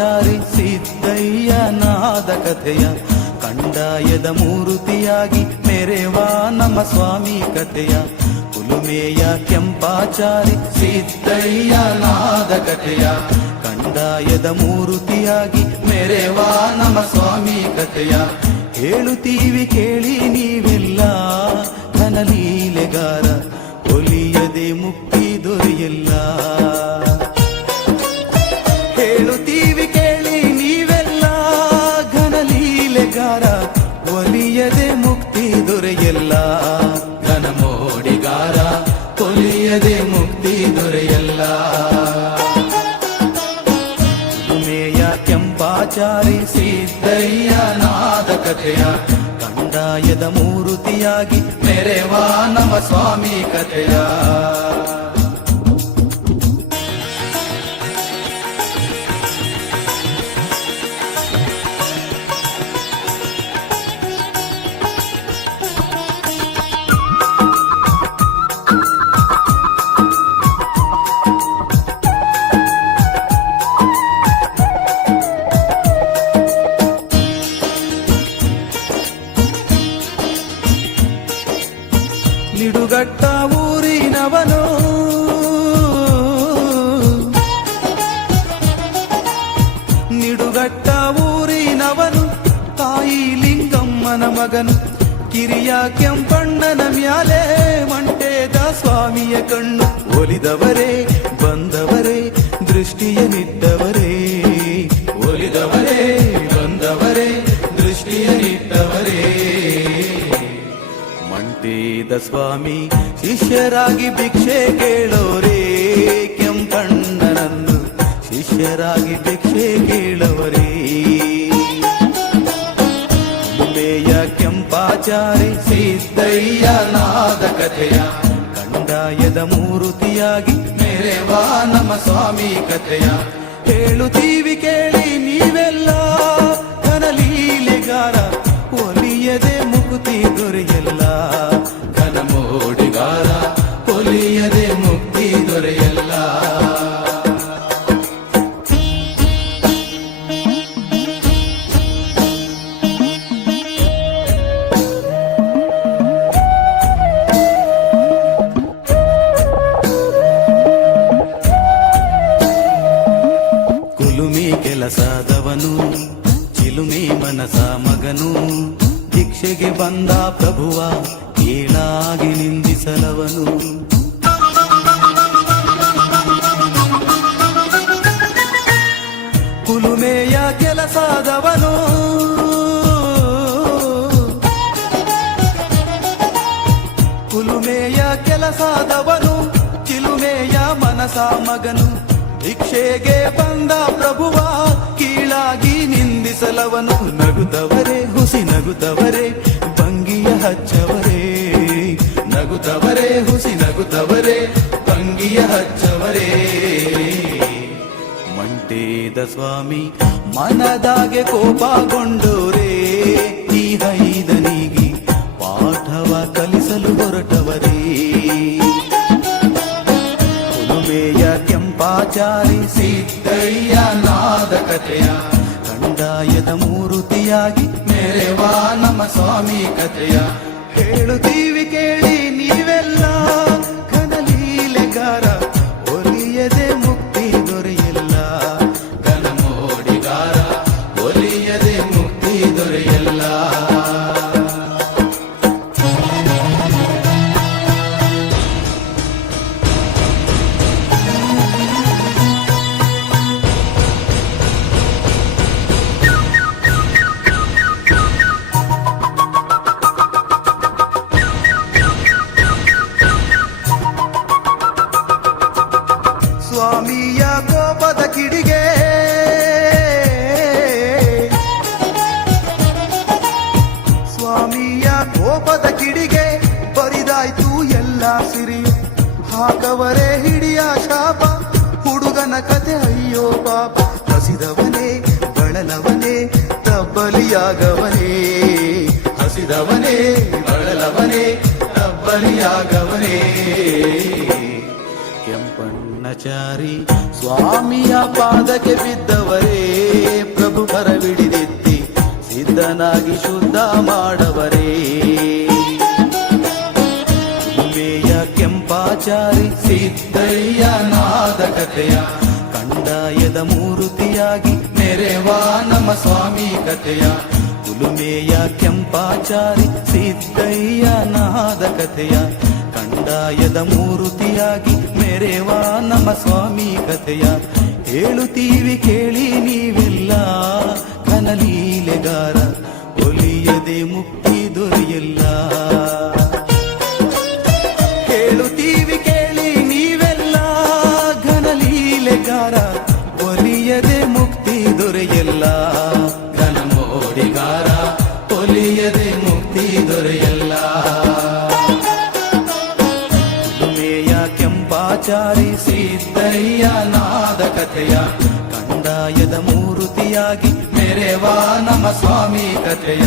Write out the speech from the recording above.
ಕೆಂಪಾಚಾರಿ ಸಿದ್ದಯ್ಯ ನಾದ ಕಥೆಯ ಕಂಡಾಯದ ಮೂರುತಿಯಾಗಿ ಮೆರೆವಾ ನಮ್ಮ ಸ್ವಾಮಿ ಕಥೆಯ ಕುಲುಮೆಯ ಕೆಂಪಾಚಾರಿ ಸಿದ್ದಯ್ಯ ನಾದ ಕಥೆಯ ಕಂಡಾಯದ ಮೂರುತಿಯಾಗಿ ಮೆರೆವಾ ನಮ್ಮ ಸ್ವಾಮಿ ಕಥೆಯ ಹೇಳುತ್ತೀವಿ ಕೇಳಿ ನೀವೆಲ್ಲ ಘನಲೀಲೆಗಾರ ಒಲಿಯದೆ ಮುಕ್ತಿ ದೊರೆಯಲ್ಲ. ಒಲಿಯದೆ ಮುಕ್ತಿ ದೊರೆಯಲ್ಲ. ಉಮೇಯ ಕೆಂಪಾಚಾರಿ ಸಿದ್ದಯ್ಯ ನಾದ ಕಥೆಯ ಕಂದಾಯದ ಮೂರುತಿಯಾಗಿ ಮೆರೆವಾ ನಮ ಸ್ವಾಮಿ ಕಥೆಯ. ಮಗನು, ಕಿರಿಯ ಕೆಂಪಣ್ಣನ ಮ್ಯಾಲೆ ಮಂಟೇದ ಸ್ವಾಮಿಯ ಕಣ್ಣು. ಒಲಿದವರೇ, ಬಂದವರೇ, ದೃಷ್ಟಿಯ ನಿಟ್ಟವರೇ. ಒಲಿದವರೇ, ಬಂದವರೇ, ದೃಷ್ಟಿಯ ನಿಟ್ಟವರೇ. ಮಂಟೇದ ಸ್ವಾಮಿ, ಶಿಷ್ಯರಾಗಿ ಭಿಕ್ಷೆ ಕೇಳೋರೇ, ಕೆಂಪಣ್ಣನನ್ನು. ಶಿಷ್ಯರಾಗಿ ಭಿಕ್ಷೆ ಕೇಳವರೇ ಕೆಂಪಾಚಾರಿ ಸಿದ್ದಯ್ಯ ನಾದ ಕಥೆಯ. ಕಂದಾಯದ ಮೂರುತಿಯಾಗಿ ಮೆರೆವಾ ನಮ್ಮ ಸ್ವಾಮಿ ಕಥೆಯ. ಹೇಳುತ್ತೀವಿ ಕೇಳಿ ನೀವೆಲ್ಲ ಬಂದ ಪ್ರಭುವ ಕೀಳಾಗಿ ನಿಂದಿಸಲವನು. ಕುಲುಮೆಯ ಕೆಲಸದವನು. ಕುಲುಮೆಯ ಕೆಲಸದವನು, ಚಿಲುಮೆಯ ಮನಸ ಮಗನು. ಭಿಕ್ಷೆಗೆ ಬಂದ ಪ್ರಭುವ ಕೀಳಾಗಿ ನಿಂದಿಸಲವನು. ನಗುತ್ತವರೇ, ಹುಸಿ ನಗುತ್ತವರೇ ಭಂಗಿಯ ಹಚ್ಚವರೇ. ನಗುತ್ತವರೇ, ಹುಸಿ ನಗುತ್ತವರೇ ಭಂಗಿಯ ಹಚ್ಚವರೇ. ಮಂಟೇದ ಸ್ವಾಮಿ, ಮನದಾಗೆ ಕೋಪಗೊಂಡೋರೇ ಈ ಹೈದನಿಗೆ ಪಾಠವ ಕಲಿಸಲು ಹೊರಟವರೇ. ಕುಲುಮೆಯ ಕೆಂಪಾಚಾರಿ, ಸಿದ್ದಯ್ಯ ನಾದ ಕಥೆಯ ಕಂದಾಯದ ಮೂರುತಿಯಾಗಿ ಮೇರೆವಾ ನಮ್ಮ ಸ್ವಾಮಿ ಕಥೆಯ. ಹೇಳುತ್ತೀವಿ ಕೇಳಿ ನೀವೆಲ್ಲ ಹಾಕವರೇ ಹಿಡಿಯ ಶಾಪ. ಹುಡುಗನ ಕತೆ ಅಯ್ಯೋ ಪಾಪ. ಹಸಿದವನೇ, ಬಳಲವನೇ, ತಬ್ಬಲಿಯಾಗವನೇ. ಹಸಿದವನೇ, ಬಳಲವನೇ, ತಬ್ಬಲಿಯಾಗವನೇ. ಕೆಂಪಣ್ಣಚಾರಿ, ಸ್ವಾಮಿಯ ಪಾದಕ್ಕೆ ಬಿದ್ದವರೇ. ಪ್ರಭು ಬರವಿಡಿದೆತ್ತಿ, ಸಿದ್ಧನಾಗಿ ಶುದ್ಧ ಮಾಡವರೇ. ಕೆಂಪಾಚಾರಿ ಸಿದ್ದಯ್ಯ ಕಥೆಯ ಕಂಡಾಯದ ಮೂರುತಿಯಾಗಿ ನೆರೆವಾ ನಮ್ಮ ಸ್ವಾಮಿ ಕಥೆಯ ಕುಲುಮೆಯ ಕೆಂಪಾಚಾರಿ ಸಿದ್ದಯ್ಯ ನಾದ ಕಥೆಯ ಕಂದಾಯದ ಮೂರುತಿಯಾಗಿ ಮೆರೆವಾ ನಮ್ಮ ಸ್ವಾಮಿ ಕಥೆಯ ಹೇಳುತ್ತೀವಿ ಕೇಳಿ ನೀವೆಲ್ಲ ಕನಲೀಲೆಗಾರ, ಒಲಿಯದೆ ಮುಕ್ತಿ ದೊರೆಯಲ್ಲ. ಮುಕ್ತಿ ದೊರೆಯಲ್ಲ. ಘನ ಮೋಡಿಗಾರ ಒಲಿಯದೆ ಮುಕ್ತಿ ದೊರೆಯಲ್ಲ. ಮೇಯ ಕೆಂಪಾಚಾರಿ ಸಿದ್ದಯ್ಯ ನಾದ ಕಥೆಯ ಕಂದಾಯದ ಮೂರುತಿಯಾಗಿ ಮೆರೆವಾ ನಮ್ಮ ಸ್ವಾಮಿ ಕಥೆಯ.